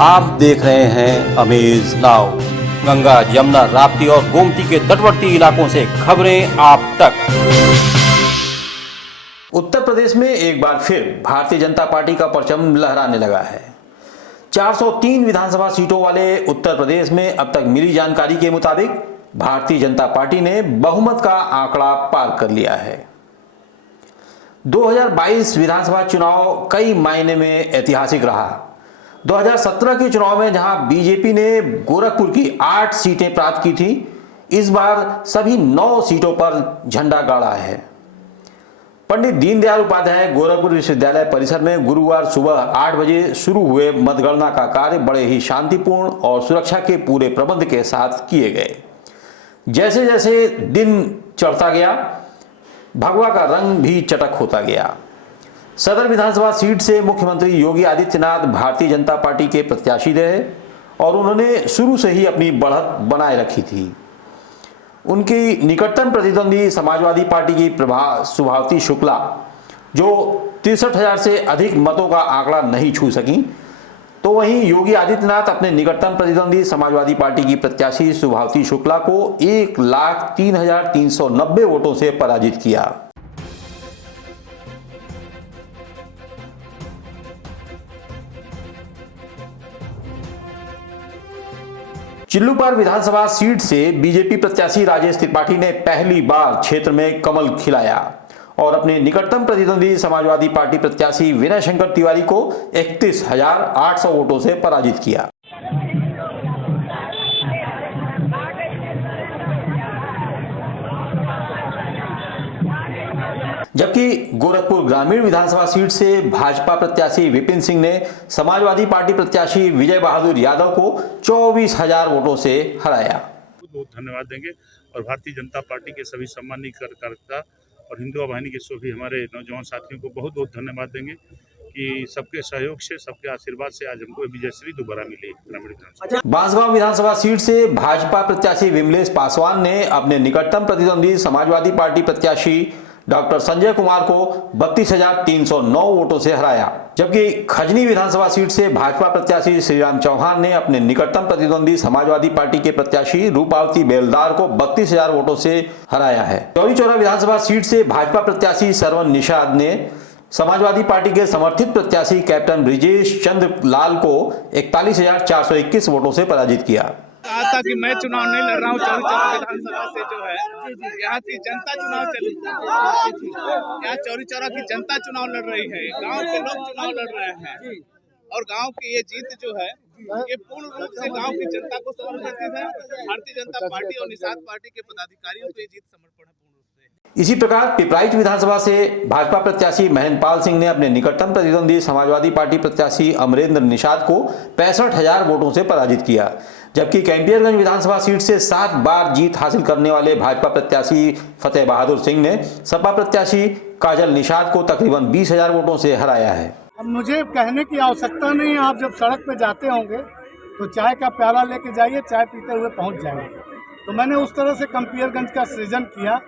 आप देख रहे हैं अमेज नाउ। गंगा, यमुना, राप्ती और गोमती के तटवर्ती इलाकों से खबरें आप तक। उत्तर प्रदेश में एक बार फिर भारतीय जनता पार्टी का परचम लहराने लगा है। 403 विधानसभा सीटों वाले उत्तर प्रदेश में अब तक मिली जानकारी के मुताबिक भारतीय जनता पार्टी ने बहुमत का आंकड़ा पार कर लिया है। 2022 विधानसभा चुनाव कई मायने में ऐतिहासिक रहा। 2017 के चुनाव में जहां बीजेपी ने गोरखपुर की 8 सीटें प्राप्त की थी, इस बार सभी 9 सीटों पर झंडा गाड़ा है। पंडित दीनदयाल उपाध्याय गोरखपुर विश्वविद्यालय परिसर में गुरुवार सुबह 8 बजे शुरू हुए मतगणना का कार्य बड़े ही शांतिपूर्ण और सुरक्षा के पूरे प्रबंध के साथ किए गए। जैसे जैसे दिन चढ़ता गया, भगवा का रंग भी चटक होता गया। सदर विधानसभा सीट से मुख्यमंत्री योगी आदित्यनाथ भारतीय जनता पार्टी के प्रत्याशी रहे और उन्होंने शुरू से ही अपनी बढ़त बनाए रखी थी। उनकी निकटतम प्रतिद्वंदी समाजवादी पार्टी की सुभावती शुक्ला, जो 63,000 से अधिक मतों का आंकड़ा नहीं छू सकी, तो वहीं योगी आदित्यनाथ अपने निकटतम प्रतिद्वंदी समाजवादी पार्टी की प्रत्याशी सुभावती शुक्ला को 1,03,390 वोटों से पराजित किया। चिल्लूपार विधानसभा सीट से बीजेपी प्रत्याशी राजेश त्रिपाठी ने पहली बार क्षेत्र में कमल खिलाया और अपने निकटतम प्रतिद्वंदी समाजवादी पार्टी प्रत्याशी विनय शंकर तिवारी को 31,800 वोटों से पराजित किया। जबकि गोरखपुर ग्रामीण विधानसभा सीट से भाजपा प्रत्याशी विपिन सिंह ने समाजवादी पार्टी प्रत्याशी विजय बहादुर यादव को 24,000 वोटों से हराया। बहुत धन्यवाद देंगे और भारतीय जनता पार्टी के सभी सम्मानित कार्यकर्ता और हिंदू वाहिनी के सभी हमारे नौजवान साथियों को बहुत बहुत धन्यवाद देंगे कि सबके सहयोग से, सबके आशीर्वाद से आज हमको विजयश्री दोबारा मिली। ग्रामीण विधानसभा बांसगांव विधानसभा सीट से भाजपा प्रत्याशी विमलेश पासवान ने अपने निकटतम प्रतिद्वंदी समाजवादी पार्टी प्रत्याशी डॉक्टर संजय कुमार को 32,309 वोटों से हराया। जबकि खजनी विधानसभा सीट से भाजपा प्रत्याशी श्रीराम चौहान ने अपने निकटतम प्रतिद्वंदी समाजवादी पार्टी के प्रत्याशी रूपावती बेलदार को 32,000 वोटों से हराया है। चौरी चौरा विधानसभा सीट से भाजपा प्रत्याशी सरवन निषाद ने समाजवादी पार्टी के समर्थित प्रत्याशी कैप्टन ब्रिजेश चंद्र लाल को 41,421 वोटों से पराजित किया। कहा था कि मैं चुनाव नहीं लड़ रहा हूँ, चौरी चौरा विधानसभा से जो है यहाँ की जनता चुनाव चली, यहाँ चौरी चौरा की जनता चुनाव लड़ रही है, गांव के लोग चुनाव लड़ रहे हैं और गांव की ये जीत जो है ये पूर्ण रूप से गांव की जनता को समर्पित है। भारतीय जनता पार्टी और निषाद पार्टी के पदाधिकारियों को ये जीत समर्पण है पूर्ण रूप से। इसी प्रकार पिपराइच विधानसभा से भाजपा प्रत्याशी महेंद्रपाल सिंह ने अपने निकटतम प्रतिद्वंदी समाजवादी पार्टी प्रत्याशी अमरेंद्र निषाद को 65,000 वोटों से पराजित किया। जबकि कैंपियरगंज विधानसभा सीट से 7 बार जीत हासिल करने वाले भाजपा प्रत्याशी फतेह बहादुर सिंह ने सपा प्रत्याशी काजल निषाद को तकरीबन 20,000 वोटों से हराया है। अब मुझे कहने की आवश्यकता नहीं है, आप जब सड़क पे जाते होंगे तो चाय का प्याला लेके जाइए, चाय पीते हुए पहुंच जाएंगे। तो मैंने उस तरह से कैंपियरगंज का सृजन किया।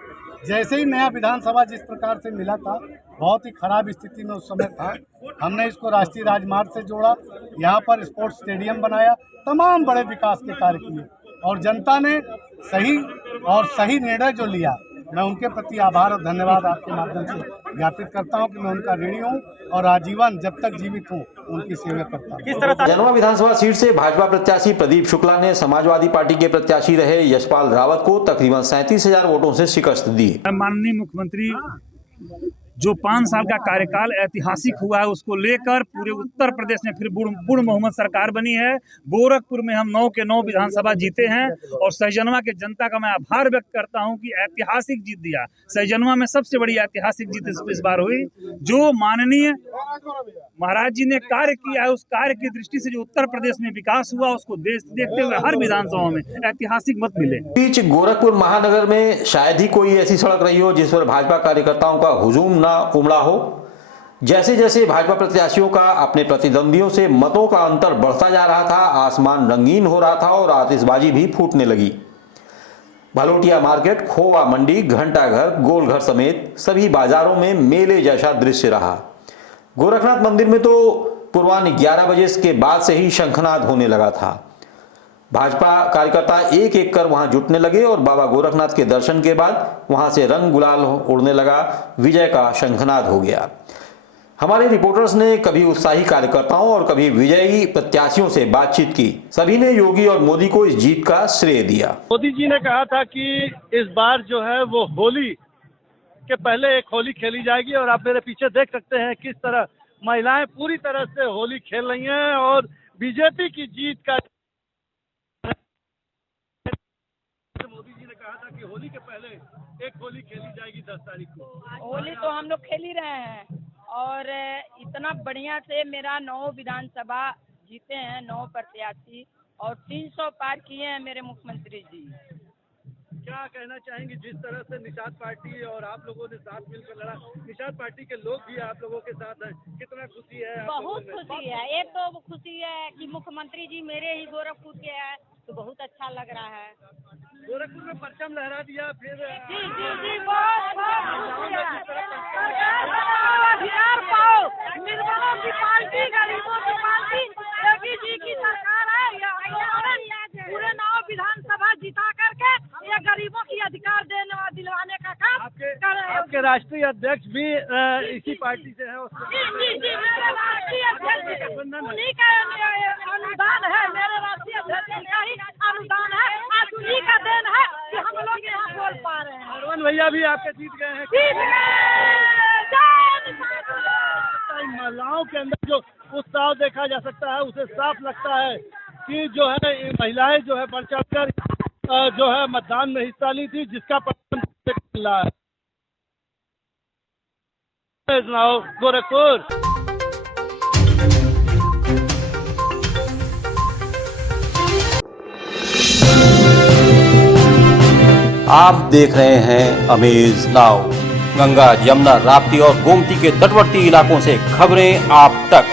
जैसे ही नया विधानसभा जिस प्रकार से मिला था, बहुत ही खराब स्थिति में उस समय था, हमने इसको राष्ट्रीय राजमार्ग से जोड़ा, यहाँ पर स्पोर्ट्स स्टेडियम बनाया, तमाम बड़े विकास के कार्य किए और जनता ने सही निर्णय जो लिया, मैं उनके प्रति आभार और धन्यवाद आपके माध्यम से ज्ञापित करता हूं कि मैं उनका ऋणी हूं और आजीवन जब तक जीवित हूं उनकी सेवा करता हूं। जनवा विधानसभा सीट से भाजपा प्रत्याशी प्रदीप शुक्ला ने समाजवादी पार्टी के प्रत्याशी रहे यशपाल रावत को तकरीबन 37,000 वोटों से शिकस्त दी। माननीय मुख्यमंत्री जो 5 साल का कार्यकाल ऐतिहासिक हुआ है, उसको लेकर पूरे उत्तर प्रदेश में फिर पूर्ण बहुमत सरकार बनी है। गोरखपुर में हम 9 के 9 विधानसभा जीते हैं और सहजनवा के जनता का मैं आभार व्यक्त करता हूं कि ऐतिहासिक जीत दिया। सहजनवा में सबसे बड़ी ऐतिहासिक जीत इस बार हुई। जो माननीय महाराज जी ने कार्य किया है, उस कार्य की दृष्टि से जो उत्तर प्रदेश में विकास हुआ, उसको देखते हुए हर विधानसभा में ऐतिहासिक मत मिले। बीच गोरखपुर महानगर में शायद ही कोई ऐसी सड़क रही हो जिस पर भाजपा कार्यकर्ताओं का हुजूम उमड़ा हो। जैसे जैसे भाजपा प्रत्याशियों का अपने प्रतिद्वंदियों से मतों का अंतर बढ़ता जा रहा था, आसमान रंगीन हो रहा था और आतिशबाजी भी फूटने लगी। भलोटिया मार्केट, खोवा मंडी, घंटाघर, गोलघर समेत सभी बाजारों में मेले जैसा दृश्य रहा। गोरखनाथ मंदिर में तो पूर्वान्ह 11 बजे के बाद से ही शंखनाद होने लगा था। भाजपा कार्यकर्ता एक एक कर वहां जुटने लगे और बाबा गोरखनाथ के दर्शन के बाद वहां से रंग गुलाल उड़ने लगा, विजय का शंखनाद हो गया। हमारे रिपोर्टर्स ने कभी उत्साही कार्यकर्ताओं और कभी विजयी प्रत्याशियों से बातचीत की। सभी ने योगी और मोदी को इस जीत का श्रेय दिया। मोदी जी ने कहा था कि इस बार जो है वो होली के पहले एक होली खेली जाएगी और आप मेरे पीछे देख सकते हैं किस तरह महिलाएं पूरी तरह से होली खेल रही हैं और बीजेपी की जीत का मोदी जी ने कहा था कि होली के पहले एक होली खेली जाएगी 10 तारीख को। होली तो हम लोग खेल ही रहे हैं और इतना बढ़िया से मेरा 9 विधानसभा जीते हैं, 9 प्रत्याशी और 300 पार किए हैं मेरे मुख्यमंत्री जी। क्या कहना चाहेंगे जिस तरह से निषाद पार्टी और आप लोगों ने साथ मिलकर लड़ा, निषाद पार्टी के लोग भी आप लोगों के साथ हैं, कितना खुशी है? बहुत खुशी है। एक तो खुशी है कि मुख्यमंत्री जी मेरे ही गोरखपुर के हैं तो बहुत अच्छा लग रहा है। गोरखपुर में परचम लहरा दिया फिर जी जी जी बहुत बिहार पाओ, निर्मलों की पार्टी, गरीबों की पार्टी, योगी जी की सरकार है। पूरे 9 विधानसभा जिता करके ये गरीबों की अधिकार दिलवाने का काम आपके राष्ट्रीय अध्यक्ष भी इसी पार्टी से है। जी जी जी मेरे राष्ट्रीय अध्यक्ष उन्हीं का अनुदान है, मेरे राष्ट्रीय अध्यक्ष का ही अनुदान है। आज उन्हीं का देन है कि हम लोग यहाँ बोल पा रहे हैं। अरविंद भैया भी आपके जीत गए हैं। महिलाओं के अंदर जो उत्साह देखा जा सकता है उसे साफ लगता है कि जो है महिलाएं जो है बढ़ चढ़कर जो है मतदान में हिस्सा ली थी, जिसका परिणाम मिल रहा है। गोरखपुर। आप देख रहे हैं अमेज नाउ। गंगा, यमुना, राप्ती और गोमती के तटवर्ती इलाकों से खबरें आप तक।